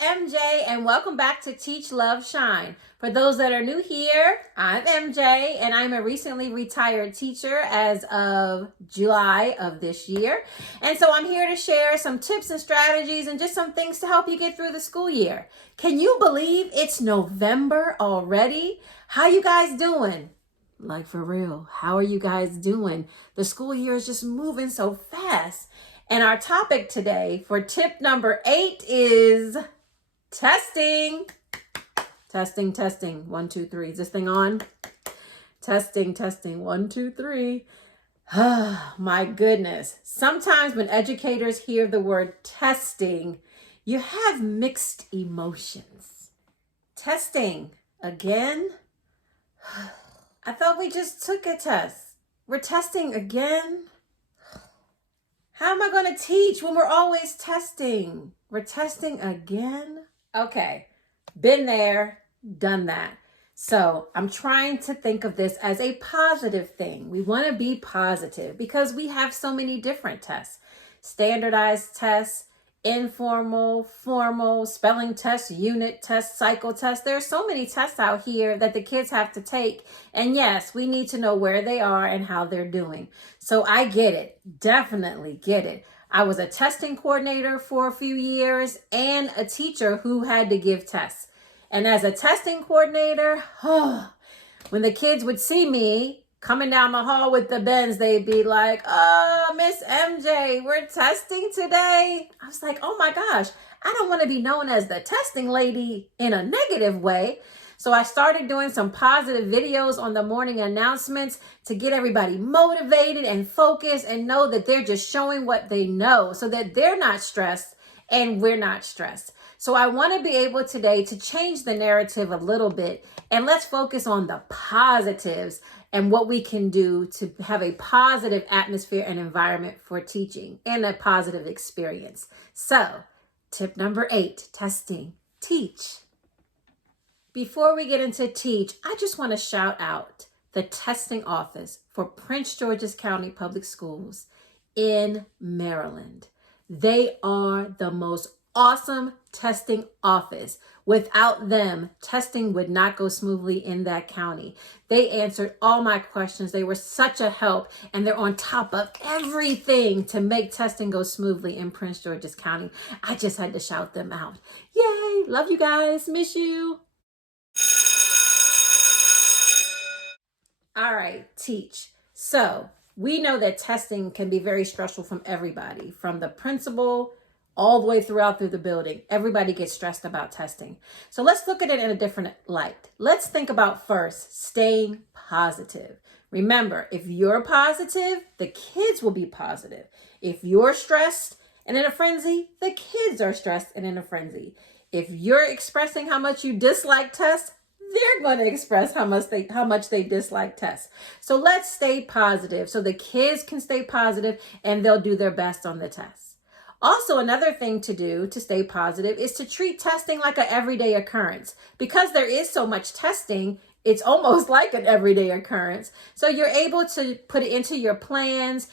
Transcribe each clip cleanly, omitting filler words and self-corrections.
MJ, and welcome back to Teach, Love, Shine. For those that are new here, I'm MJ, and I'm a recently retired teacher as of July of this year. And so I'm here to share some tips and strategies and just some things to help you get through the school year. Can you believe it's November already? How you guys doing? Like, for real, how are you guys doing? The school year is just moving so fast. And our topic today for tip number 8 is testing. Testing. 1, 2, 3. Is this thing on? Testing. 1, 2, 3. My goodness. Sometimes when educators hear the word testing, you have mixed emotions. Testing again? I thought we just took a test. We're testing again? How am I going to teach when we're always testing? We're testing again? Okay, been there, done that. So I'm trying to think of this as a positive thing. We want to be positive because we have so many different tests. Standardized tests, informal, formal, spelling tests, unit tests, cycle tests. There are so many tests out here that the kids have to take. And yes, we need to know where they are and how they're doing. So I get it. Definitely get it. I was a testing coordinator for a few years and a teacher who had to give tests. And as a testing coordinator, when the kids would see me coming down the hall with the bins, they'd be like, "Oh, Miss MJ, we're testing today." I was like, oh my gosh, I don't want to be known as the testing lady in a negative way. So I started doing some positive videos on the morning announcements to get everybody motivated and focused and know that they're just showing what they know so that they're not stressed and we're not stressed. So I want to be able today to change the narrative a little bit, and let's focus on the positives and what we can do to have a positive atmosphere and environment for teaching and a positive experience. So tip number 8, testing, teach. Before we get into teach, I just want to shout out the testing office for Prince George's County Public Schools in Maryland. They are the most awesome testing office. Without them, testing would not go smoothly in that county. They answered all my questions. They were such a help, and they're on top of everything to make testing go smoothly in Prince George's County. I just had to shout them out. Yay! Love you guys. Miss you. All right, teach. So we know that testing can be very stressful from everybody, from the principal all the way through the building. Everybody gets stressed about testing. So let's look at it in a different light. Let's think about first staying positive. Remember, if you're positive, the kids will be positive. If you're stressed and in a frenzy, the kids are stressed and in a frenzy. If you're expressing how much you dislike tests, they're going to express how much they dislike tests. So let's stay positive so the kids can stay positive and they'll do their best on the tests. Also, another thing to do to stay positive is to treat testing like an everyday occurrence. Because there is so much testing, it's almost like an everyday occurrence. So you're able to put it into your plans.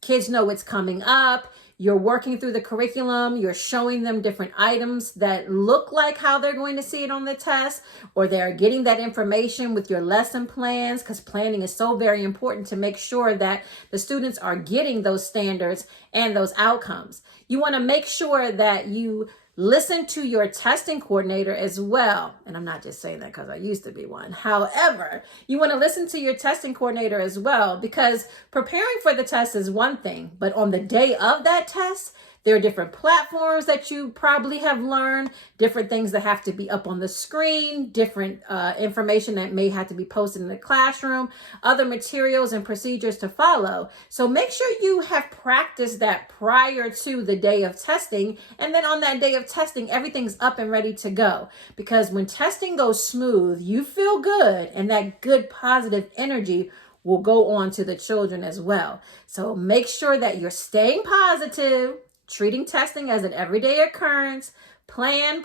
Kids know it's coming up. You're working through the curriculum. You're showing them different items that look like how they're going to see it on the test, or they're getting that information with your lesson plans, because planning is so very important to make sure that the students are getting those standards and those outcomes. You want to make sure that you listen to your testing coordinator as well. And I'm not just saying that because I used to be one. However, you want to listen to your testing coordinator as well, because preparing for the test is one thing, but on the day of that test, there are different platforms that you probably have learned, different things that have to be up on the screen, different information that may have to be posted in the classroom, other materials and procedures to follow. So make sure you have practiced that prior to the day of testing. And then on that day of testing, everything's up and ready to go. Because when testing goes smooth, you feel good, and that good positive energy will go on to the children as well. So make sure that you're staying positive, treating testing as an everyday occurrence, plan,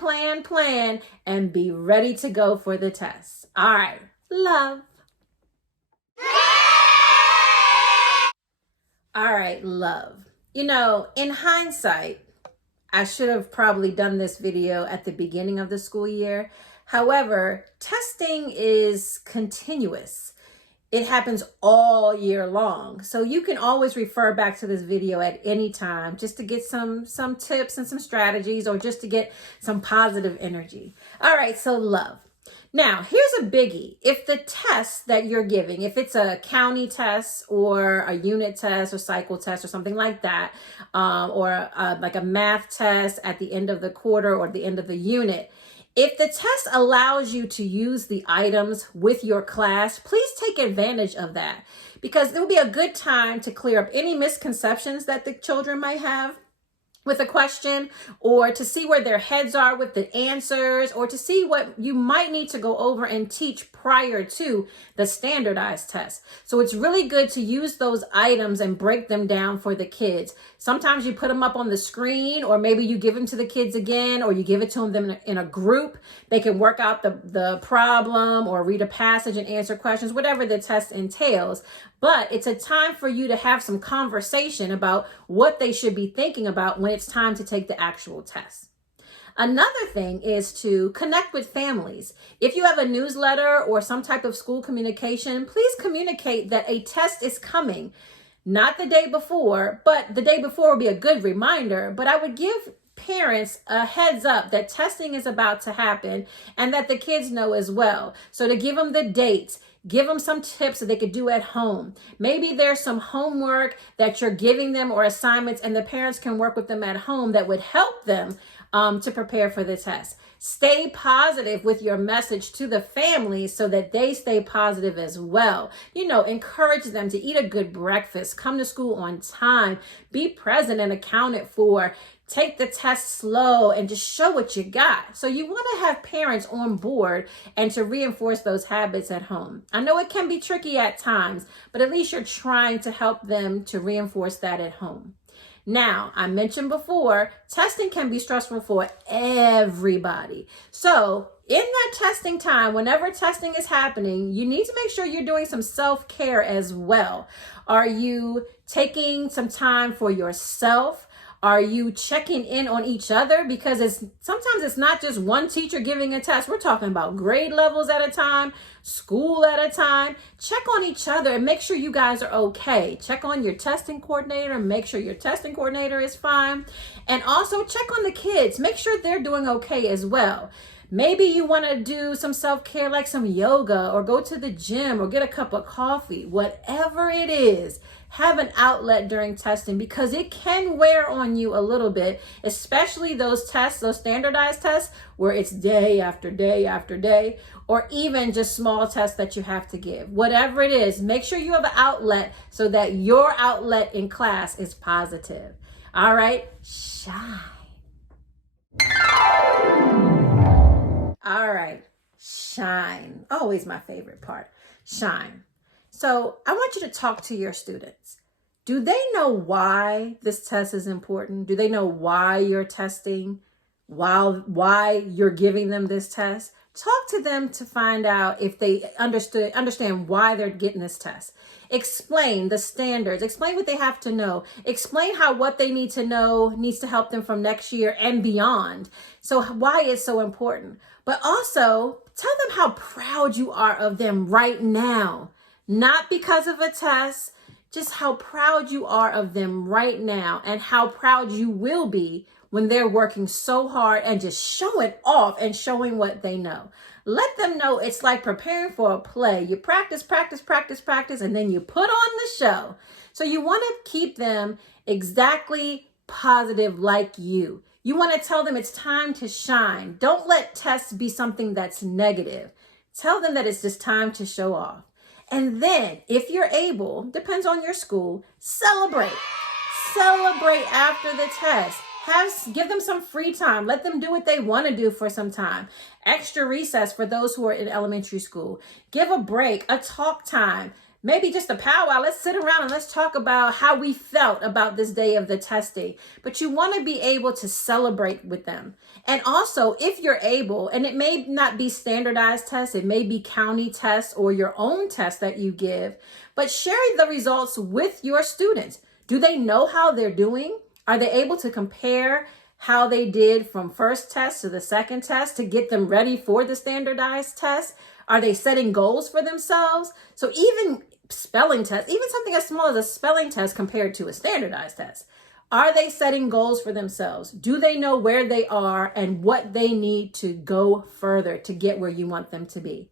and be ready to go for the test. All right, love. All right, love. You know, in hindsight, I should have probably done this video at the beginning of the school year. However, testing is continuous. It happens all year long. So you can always refer back to this video at any time just to get some tips and some strategies, or just to get some positive energy. All right, so love. Now, here's a biggie. If the test that you're giving, if it's a county test or a unit test or cycle test or something like that, or like a math test at the end of the quarter or the end of the unit, if the test allows you to use the items with your class, please take advantage of that, because it will be a good time to clear up any misconceptions that the children might have with a question, or to see where their heads are with the answers, or to see what you might need to go over and teach prior to the standardized test. So it's really good to use those items and break them down for the kids. Sometimes you put them up on the screen, or maybe you give them to the kids again, or you give it to them in a group. They can work out the problem or read a passage and answer questions, whatever the test entails. But it's a time for you to have some conversation about what they should be thinking about when it's time to take the actual test. Another thing is to connect with families. If you have a newsletter or some type of school communication, please communicate that a test is coming. Not the day before, but the day before would be a good reminder. But I would give parents a heads up that testing is about to happen, and that the kids know as well. So to give them the dates, give them some tips that they could do at home. Maybe there's some homework that you're giving them or assignments, and the parents can work with them at home that would help them to prepare for the test. Stay positive with your message to the family so that they stay positive as well. Encourage them to eat a good breakfast, come to school on time, be present and accounted for. Take the test slow and just show what you got. So you want to have parents on board and to reinforce those habits at home. I know it can be tricky at times, but at least you're trying to help them to reinforce that at home. Now, I mentioned before, testing can be stressful for everybody. So in that testing time, whenever testing is happening, you need to make sure you're doing some self-care as well. Are you taking some time for yourself? Are you checking in on each other? Because sometimes it's not just one teacher giving a test. We're talking about grade levels at a time, school at a time. Check on each other and make sure you guys are okay. Check on your testing coordinator and make sure your testing coordinator is fine. And also check on the kids. Make sure they're doing okay as well. Maybe you want to do some self-care like some yoga, or go to the gym, or get a cup of coffee. Whatever it is, have an outlet during testing, because it can wear on you a little bit, especially those tests, those standardized tests where it's day after day after day, or even just small tests that you have to give. Whatever it is, make sure you have an outlet so that your outlet in class is positive. All right, shine. All right, shine. Always my favorite part, shine. So I want you to talk to your students. Do they know why this test is important? Do they know why you're testing? Why you're giving them this test? Talk to them to find out if they understand why they're getting this test. Explain the standards. Explain what they have to know. Explain how what they need to know needs to help them from next year and beyond. So why it's so important. But also tell them how proud you are of them right now. Not because of a test, just how proud you are of them right now, and how proud you will be when they're working so hard and just showing off and showing what they know. Let them know it's like preparing for a play. You practice, and then you put on the show. So you want to keep them exactly positive like you. You want to tell them it's time to shine. Don't let tests be something that's negative. Tell them that it's just time to show off. And then, if you're able, depends on your school, celebrate. Celebrate after the test. Give them some free time. Let them do what they want to do for some time. Extra recess for those who are in elementary school. Give a break, a talk time. Maybe just a powwow. Let's sit around and let's talk about how we felt about this day of the testing. But you want to be able to celebrate with them. And also, if you're able, and it may not be standardized tests, it may be county tests or your own tests that you give, but share the results with your students. Do they know how they're doing? Are they able to compare how they did from first test to the second test to get them ready for the standardized test? Are they setting goals for themselves? So even spelling tests, even something as small as a spelling test compared to a standardized test, are they setting goals for themselves? Do they know where they are and what they need to go further to get where you want them to be?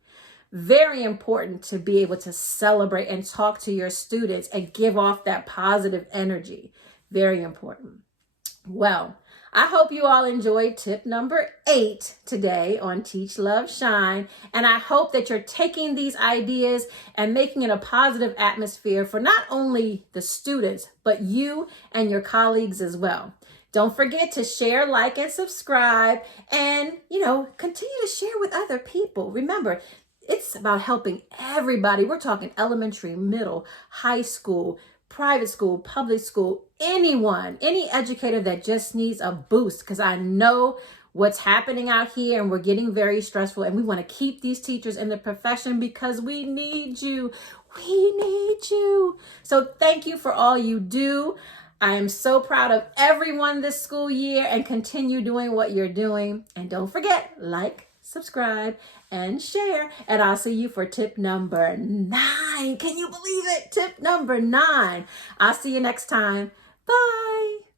Very important to be able to celebrate and talk to your students and give off that positive energy. Very important. Well, I hope you all enjoyed tip number 8 today on Teach, Love, Shine. And I hope that you're taking these ideas and making it a positive atmosphere for not only the students, but you and your colleagues as well. Don't forget to share, like, and subscribe, and, continue to share with other people. Remember, it's about helping everybody. We're talking elementary, middle, high school, private school, public school, anyone, any educator that just needs a boost, because I know what's happening out here and we're getting very stressful, and we want to keep these teachers in the profession because we need you. We need you. So thank you for all you do. I am so proud of everyone this school year, and continue doing what you're doing. And don't forget, like, subscribe, and share. And I'll see you for tip number 9. Can you believe it? Tip number 9. I'll see you next time. Bye.